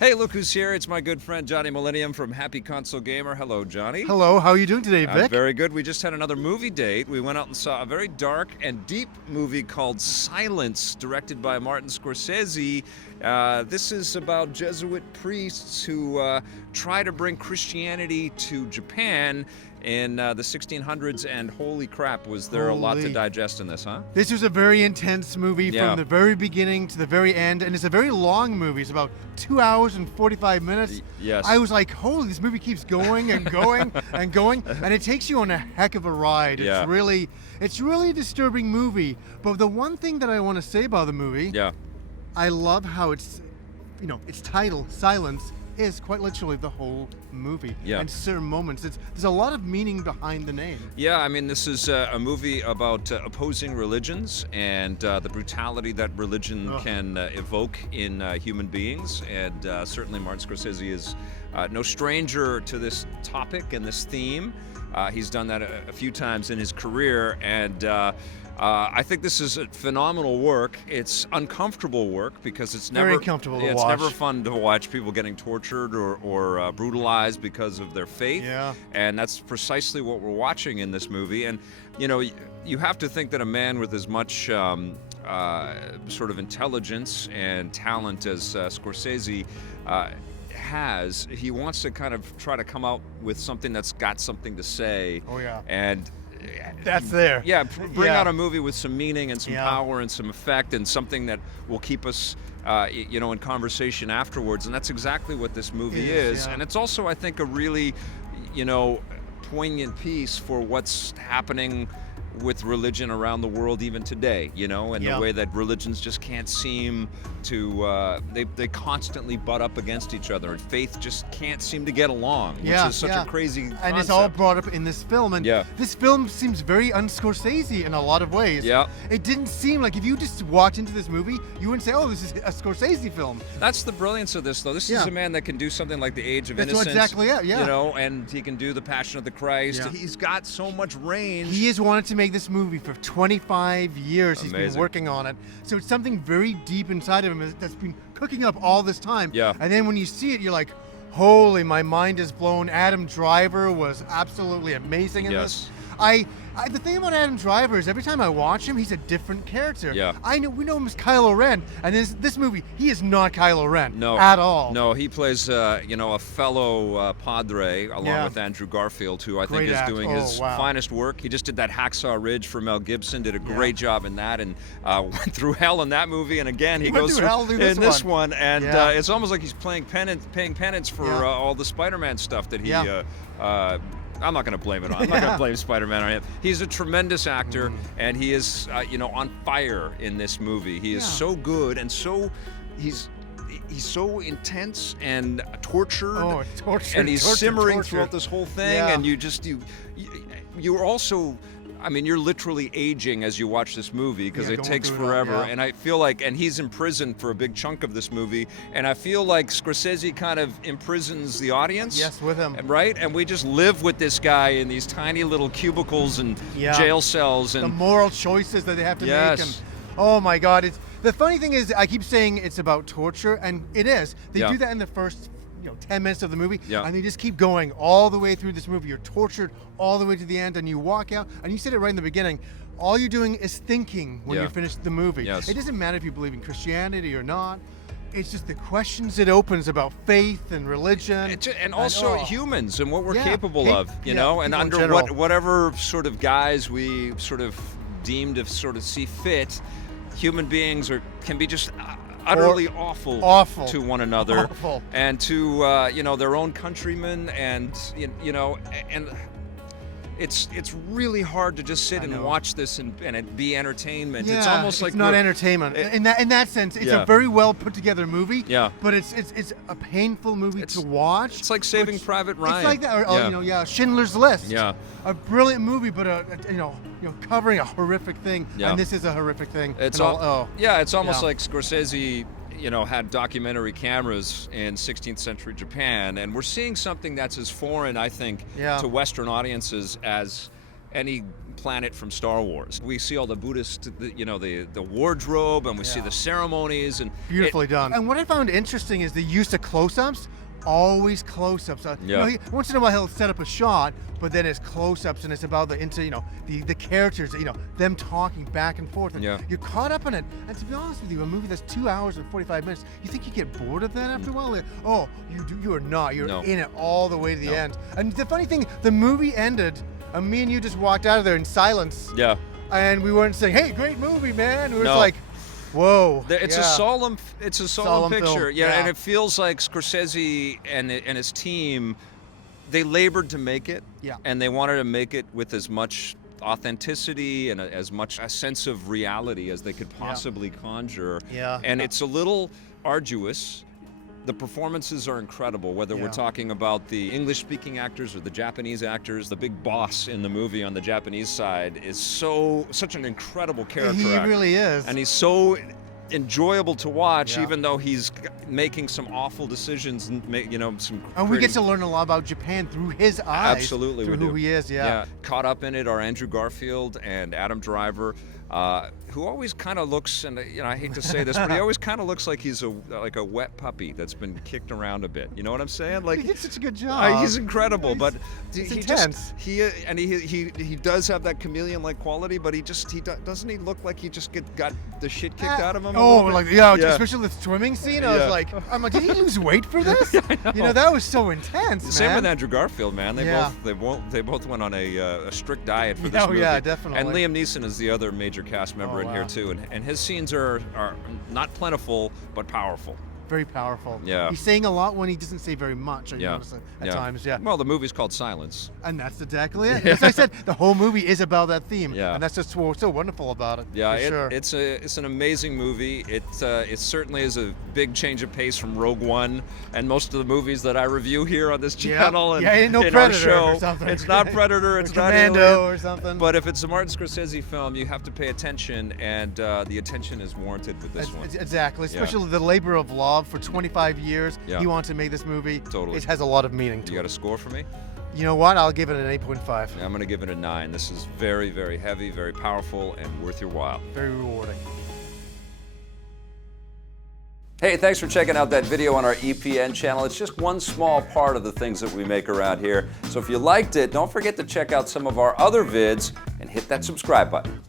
Hey, look who's here. It's my good friend Johnny Millennium from Happy Console Gamer. Hello, Johnny. Hello, how are you doing today, Vic? Very good. We just had another movie date. We went out and saw a very dark and deep movie called Silence, directed by Martin Scorsese. This is about Jesuit priests who try to bring Christianity to Japan in the 1600s, and holy crap, was there a lot to digest in this, huh? This was a very intense movie from the very beginning to the very end, and it's a very long movie. It's about 2 hours and 45 minutes. Yes. I was like, holy, this movie keeps going and going and going, and it takes you on a heck of a ride. Yeah. It's really a disturbing movie. But the one thing that I want to say about the movie, I love how its title, Silence, is quite literally the whole movie. And certain moments. There's a lot of meaning behind the name. Yeah, I mean, this is a movie about opposing religions and the brutality that religion can evoke in human beings. And certainly Martin Scorsese is no stranger to this topic and this theme. He's done that a few times in his career, and I think this is a phenomenal work. It's uncomfortable work because it's never very comfortable to watch. It's never fun to watch people getting tortured or brutalized because of their faith. Yeah. And that's precisely what we're watching in this movie. And you have to think that a man with as much sort of intelligence and talent as Scorsese has, he wants to kind of try to come out with something that's got something to say. Oh yeah. And that's there. Yeah, bring out a movie with some meaning and some power and some effect and something that will keep us, in conversation afterwards. And that's exactly what this movie is. And it's also, I think, a really, poignant piece for what's happening with religion around the world even today, and the way that religions just can't seem to, they constantly butt up against each other, and faith just can't seem to get along, which is such a crazy concept. And it's all brought up in this film, and this film seems very un-Scorsese in a lot of ways. Yeah. It didn't seem like, if you just walked into this movie, you wouldn't say, oh, this is a Scorsese film. That's the brilliance of this, though. This is a man that can do something like The Age of Innocence. That's exactly it, and he can do The Passion of the Christ. Yeah. He's got so much range. He has wanted to make this movie for 25 years. Amazing. He's been working on it. So it's something very deep inside of him that's been cooking up all this time. Yeah. And then when you see it, you're like, holy, my mind is blown. Adam Driver was absolutely amazing in this. The thing about Adam Driver is every time I watch him, he's a different character. Yeah. We know him as Kylo Ren, and this movie, he is not Kylo Ren at all. No, he plays a fellow padre along with Andrew Garfield, who I think is doing his finest work. He just did that Hacksaw Ridge for Mel Gibson, did a great job in that, and went through hell in that movie. And again, he goes through in this one, and it's almost like he's paying penance for all the Spider-Man stuff that he. I'm not going to blame it on. I'm not going to blame Spider-Man on him. He's a tremendous actor, and he is, on fire in this movie. He is so good, and he's so intense and tortured. Oh, and he's simmering throughout this whole thing, and you're also. I mean, you're literally aging as you watch this movie because it takes forever. And I feel like, and he's imprisoned for a big chunk of this movie, and I feel like Scorsese kind of imprisons the audience. Yes, with him. Right? And we just live with this guy in these tiny little cubicles and jail cells. And the moral choices that they have to make. And, oh my God. The funny thing is, I keep saying it's about torture, and it is. They do that in the first 10 minutes of the movie, and they just keep going all the way through this movie. You're tortured all the way to the end, and you walk out, and you said it right in the beginning, all you're doing is thinking when you finish the movie. It doesn't matter if you believe in Christianity or not. It's just the questions it opens about faith and religion. And also humans and what we're capable of, and under whatever sort of guise we sort of deem to sort of see fit, human beings can be just utterly awful to one another and to their own countrymen, and and it's really hard to just sit and watch this and it be entertainment. It's almost like it's not entertainment. In that sense, it's a very well put together movie. But it's a painful movie to watch. It's like Saving Private Ryan. It's like that, or Schindler's List. A brilliant movie, but covering a horrific thing. And this is a horrific thing. It's almost like Scorsese had documentary cameras in 16th century Japan, and we're seeing something that's as foreign, I think, to Western audiences as any planet from Star Wars. We see all the Buddhist, the wardrobe, and we see the ceremonies, and beautifully done. And what I found interesting is the use of close-ups. Always close-ups. Once in a while he'll set up a shot, but then it's close-ups, and it's about the characters, them talking back and forth, and you're caught up in it. And to be honest with you, a movie that's 2 hours and 45 minutes, you think you get bored of that after a while? Oh, you are not. You're in it all the way to the end. And the funny thing, the movie ended, and me and you just walked out of there in silence. Yeah. And we weren't saying, "Hey, great movie, man." We were just like, whoa! It's a solemn picture, film. And it feels like Scorsese and his team, they labored to make it, and they wanted to make it with as much authenticity and as much a sense of reality as they could possibly conjure. And it's a little arduous. The performances are incredible, whether we're talking about the English-speaking actors or the Japanese actors. The big boss in the movie on the Japanese side is such an incredible character. He really is. And he's so enjoyable to watch, even though he's making some awful decisions and we get to learn a lot about Japan through his eyes. Absolutely, through who he is. Caught up in it are Andrew Garfield and Adam Driver, who always kind of looks, and I hate to say this, but he always kind of looks like he's like a wet puppy that's been kicked around a bit. You know what I'm saying? Like, he did such a good job. He's incredible, but he's intense. He does have that chameleon-like quality, but doesn't he look like he just got the shit kicked out of him? Especially the swimming scene. I was like, did he lose weight for this? That was so intense. Same with Andrew Garfield, man. They both went on a strict diet for this movie. Yeah, definitely. And Liam Neeson is the other major cast member in here too, and his scenes are not plentiful but powerful. Very powerful. Yeah. He's saying a lot when he doesn't say very much. I notice at times. Yeah. Well, the movie's called Silence. And that's exactly it. As I said, the whole movie is about that theme. Yeah. And that's just what's so wonderful about it. Yeah. Sure. It's an amazing movie. It certainly is a big change of pace from Rogue One and most of the movies that I review here on this channel and ain't no in Predator our show. or something. It's not Predator. It's not Commando Alien, or something. But if it's a Martin Scorsese film, you have to pay attention, and the attention is warranted with this one. Exactly. Especially the labor of love for 25 years. He wants to make this movie. Totally. It has a lot of meaning to it. You got a score for me? You know what? I'll give it an 8.5. Yeah, I'm going to give it a 9. This is very, very heavy, very powerful, and worth your while. Very rewarding. Hey, thanks for checking out that video on our EPN channel. It's just one small part of the things that we make around here. So if you liked it, don't forget to check out some of our other vids and hit that subscribe button.